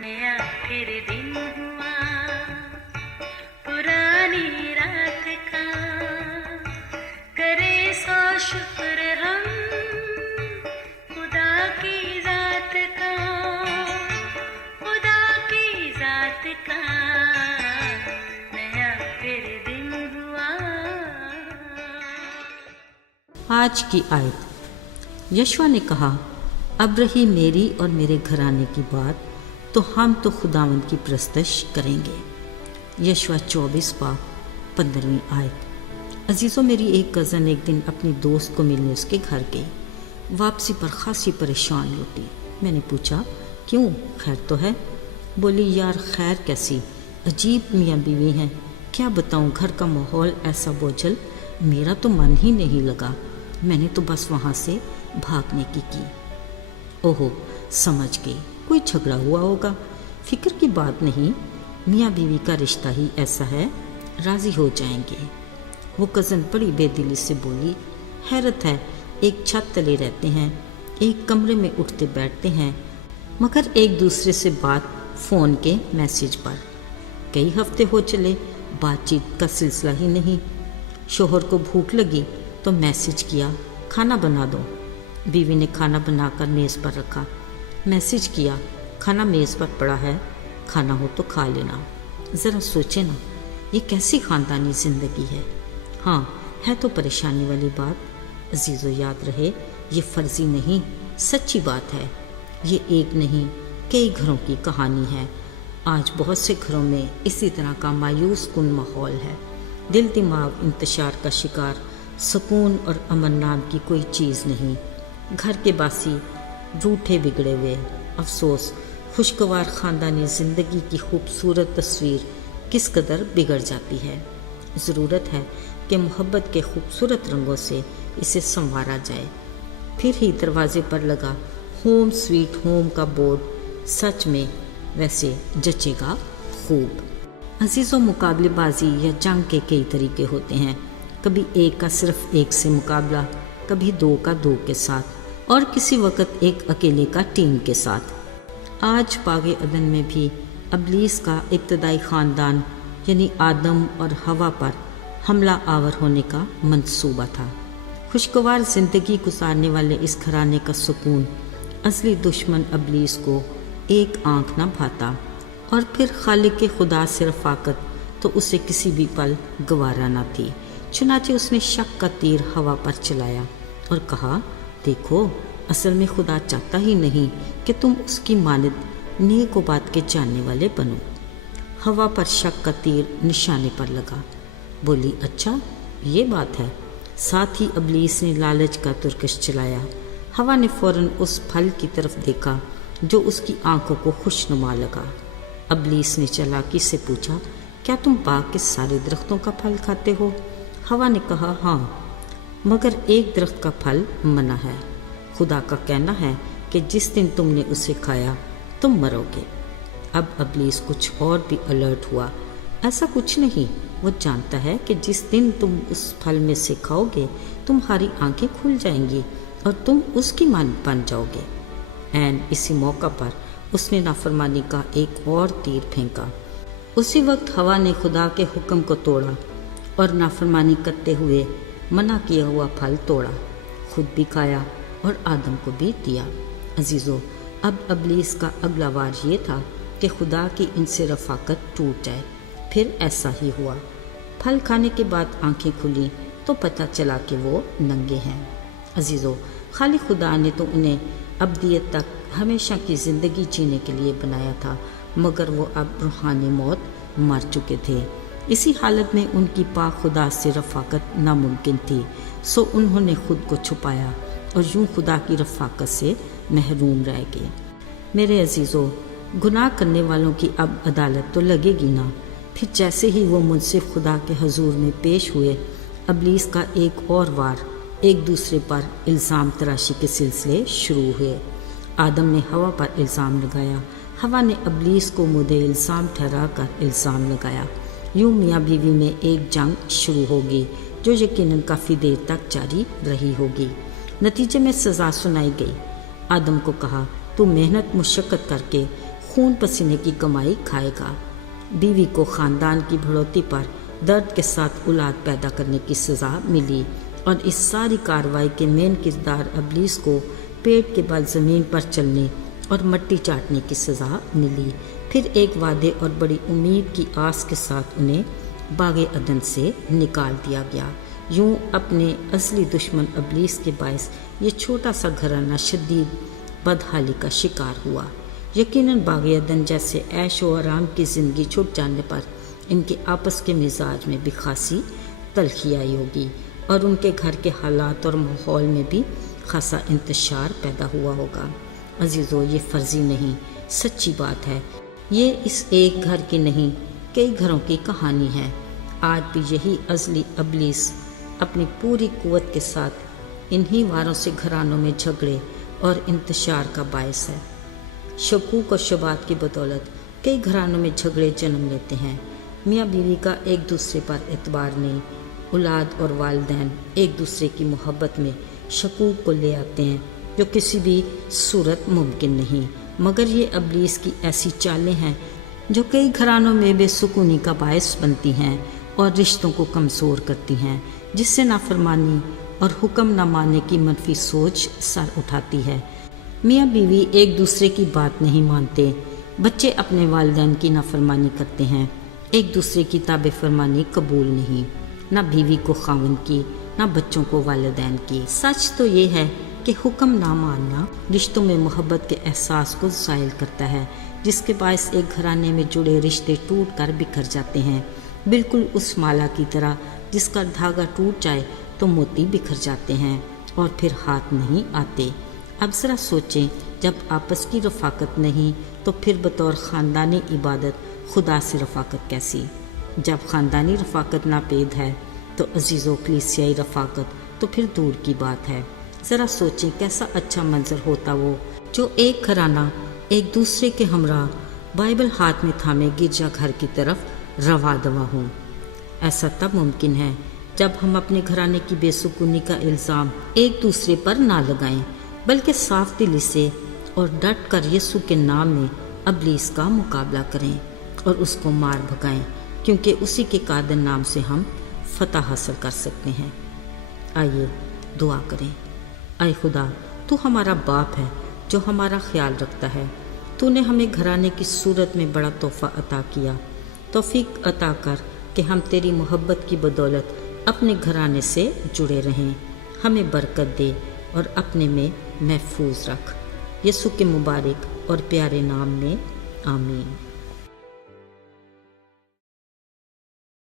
नया फिर दिन हुआ पुरानी रात का, करे सो शुक्र हम खुदा की जात का, खुदा की जात का, नया फिर दिन हुआ। आज की आयत। यशवा ने कहा, अब रही मेरी और मेरे घराने की बात, तो हम तो खुदावंद की प्रस्तश करेंगे। यशवा 24 पाक 15वीं आयत। अजीज़ों, मेरी एक कज़न एक दिन अपनी दोस्त को मिलने उसके घर गई। वापसी पर खासी परेशान लौटी। मैंने पूछा, क्यों, खैर तो है? बोली, यार खैर कैसी, अजीब मियाँ बीवी हैं, क्या बताऊँ, घर का माहौल ऐसा बोझल, मेरा तो मन ही नहीं लगा। मैंने तो बस वहाँ से भागने की। ओहो, समझ गई, कोई झगड़ा हुआ होगा। फिक्र की बात नहीं, मियाँ बीवी का रिश्ता ही ऐसा है, राज़ी हो जाएंगे। वो कज़न बड़ी बेदिली से बोली, हैरत है, एक छत तले रहते हैं, एक कमरे में उठते बैठते हैं, मगर एक दूसरे से बात फ़ोन के मैसेज पर। कई हफ्ते हो चले, बातचीत का सिलसिला ही नहीं। शोहर को भूख लगी तो मैसेज किया, खाना बना दो। बीवी ने खाना बनाकर मेज़ पर रखा। मैसेज किया, खाना मेज़ पर पड़ा है, खाना हो तो खा लेना। ज़रा सोचे ना, ये कैसी ख़ानदानी ज़िंदगी है। हाँ, है तो परेशानी वाली बात। अजीज़ों, याद रहे, ये फ़र्ज़ी नहीं, सच्ची बात है। ये एक नहीं, कई घरों की कहानी है। आज बहुत से घरों में इसी तरह का मायूस कुन माहौल है। दिल दिमाग इंतशार का शिकार, सुकून और अमन नाम की कोई चीज़ नहीं। घर के बासी, रूठे बिगड़े हुए, अफसोस, खुशगवार ख़ानदानी ज़िंदगी की खूबसूरत तस्वीर किस कदर बिगड़ जाती है। ज़रूरत है कि मोहब्बत के खूबसूरत रंगों से इसे संवारा जाए। फिर ही दरवाजे पर लगा होम स्वीट होम का बोर्ड सच में वैसे जचेगा खूब। अजीज़ों, मुकाबलेबाजी या जंग के कई तरीके होते हैं। कभी एक का सिर्फ एक से मुकाबला, कभी दो का दो के साथ, और किसी वक्त एक अकेले का टीम के साथ। आज पागे अदन में भी इब्लीस का इब्तदाई ख़ानदान यानी आदम और हवा पर हमला आवर होने का मंसूबा था। खुशगवार ज़िंदगी गुजारने वाले इस घराने का सुकून असली दुश्मन इब्लीस को एक आंख न भाता, और फिर खालिक खुदा से रफ़ाकत तो उसे किसी भी पल गवारा न थी। चुनाचे उसने शक का तीर हवा पर चलाया और कहा, देखो, असल में खुदा चाहता ही नहीं कि तुम उसकी मानद नेक व बात के जानने वाले बनो। हवा पर शक का तीर निशाने पर लगा। बोली, अच्छा ये बात है। साथ ही इब्लीस ने लालच का तुरकश चलाया। हवा ने फ़ौरन उस फल की तरफ देखा जो उसकी आंखों को खुशनुमा लगा। इब्लीस ने चालाकी से पूछा, क्या तुम बाग के सारे दरख्तों का फल खाते हो? हवा ने कहा, हाँ, मगर एक दरख्त का फल मना है। खुदा का कहना है कि जिस दिन तुमने उसे खाया तुम मरोगे। अब इब्लीस कुछ और भी अलर्ट हुआ। ऐसा कुछ नहीं, वो जानता है कि जिस दिन तुम उस फल में से खाओगे तुम्हारी आंखें खुल जाएंगी और तुम उसकी मान बन जाओगे। ऐन इसी मौका पर उसने नाफरमानी का एक और तीर फेंका। उसी वक्त हवा ने खुदा के हुक्म को तोड़ा और नाफरमानी करते हुए मना किया हुआ फल तोड़ा, खुद भी खाया और आदम को भी दिया। अजीज़ों, अब इब्लीस का अगला वार ये था कि खुदा की इनसे रफ़ाकत टूट जाए। फिर ऐसा ही हुआ। फल खाने के बाद आंखें खुली तो पता चला कि वो नंगे हैं। अजीज़ों, खाली खुदा ने तो उन्हें अब्दियत तक हमेशा की ज़िंदगी जीने के लिए बनाया था, मगर वो अब रूहानी मौत मर चुके थे। इसी हालत में उनकी पाक खुदा से रफ़ाकत नामुमकिन थी, सो उन्होंने खुद को छुपाया और यूं खुदा की रफ़ाकत से महरूम रह गए। मेरे अजीज़ों, गुनाह करने वालों की अब अदालत तो लगेगी ना। फिर जैसे ही वो मुझसे खुदा के हजूर में पेश हुए, इब्लीस का एक और वार, एक दूसरे पर इल्ज़ाम तराशी के सिलसिले शुरू हुए। आदम ने हवा पर इल्ज़ाम लगाया, हवा ने इब्लीस को मुद्दे इल्ज़ाम ठहरा कर इल्ज़ाम लगाया। यूं मियाँ बीवी में एक जंग शुरू होगी जो यकीनन काफ़ी देर तक जारी रही होगी। नतीजे में सज़ा सुनाई गई। आदम को कहा, तू मेहनत मुशक्क़त करके खून पसीने की कमाई खाएगा। बीवी को ख़ानदान की बढ़ोतरी पर दर्द के साथ औलाद पैदा करने की सज़ा मिली और इस सारी कार्रवाई के मेन किरदार इब्लीस को पेट के बल ज़मीन पर चलने और मट्टी चाटने की सज़ा मिली। फिर एक वादे और बड़ी उम्मीद की आस के साथ उन्हें बागे अदन से निकाल दिया गया। यूं अपने असली दुश्मन इब्लीस के बायस ये छोटा सा घराना शदीद बदहाली का शिकार हुआ। यकीनन बागे अदन जैसे ऐश व आराम की ज़िंदगी छूट जाने पर इनके आपस के मिजाज में भी खासी तलखी आई होगी और उनके घर के हालात और माहौल में भी खासा इंतशार पैदा हुआ होगा। अजीज़ों, ये फर्जी नहीं, सच्ची बात है। ये इस एक घर की नहीं, कई घरों की कहानी है। आज भी यही अज़ली इब्लीस अपनी पूरी कुव्वत के साथ इन्हीं वारों से घरानों में झगड़े और इंतशार का बायस है। शकूक और शुबात की बदौलत कई घरानों में झगड़े जन्म लेते हैं। मियाँ बीवी का एक दूसरे पर एतबार नहीं, औलाद और वालिदैन एक दूसरे की मोहब्बत में शकूक को ले आते हैं जो किसी भी सूरत मुमकिन नहीं। मगर ये इब्लीस की ऐसी चालें हैं जो कई घरानों में बेसुकूनी का बायस बनती हैं और रिश्तों को कमज़ोर करती हैं, जिससे नाफरमानी और हुक्म न मानने की मनफी सोच सर उठाती है। मियाँ बीवी एक दूसरे की बात नहीं मानते, बच्चे अपने वालिदैन की नाफरमानी करते हैं, एक दूसरे की ताबे फरमानी कबूल नहीं, ना बीवी को खाविंद की, ना बच्चों को वालिदैन की। सच तो ये है कि हुक्म ना मानना रिश्तों में मोहब्बत के एहसास को ज़ायल करता है, जिसके बायस एक घराने में जुड़े रिश्ते टूट कर बिखर जाते हैं, बिल्कुल उस माला की तरह जिसका धागा टूट जाए तो मोती बिखर जाते हैं और फिर हाथ नहीं आते। अब ज़रा सोचें, जब आपस की रफ़ाकत नहीं तो फिर बतौर ख़ानदानी इबादत खुदा से रफ़ाकत कैसी? जब ख़ानदानी रफ़ाकत नापेद है तो अजीज़ों कलीसियाई रफ़ाकत तो फिर दूर की बात है। ज़रा सोचें कैसा अच्छा मंजर होता वो जो एक घराना एक दूसरे के हमरा बाइबल हाथ में थामे गिरजा घर की तरफ रवा दवा हों। ऐसा तब मुमकिन है जब हम अपने घराने की बेसुकूनी का इल्ज़ाम एक दूसरे पर ना लगाएं, बल्कि साफ दिली से और डट कर यीशु के नाम में इब्लीस का मुकाबला करें और उसको मार भगाएं, क्योंकि उसी के कादिर नाम से हम फतह हासिल कर सकते हैं। आइए दुआ करें। आए खुदा, तू हमारा बाप है जो हमारा ख्याल रखता है। तूने हमें घराने की सूरत में बड़ा तोहफ़ा अता किया। तौफीक अता कर कि हम तेरी मोहब्बत की बदौलत अपने घराने से जुड़े रहें। हमें बरकत दे और अपने में महफूज रख। यीशु के मुबारक और प्यारे नाम में आमीन।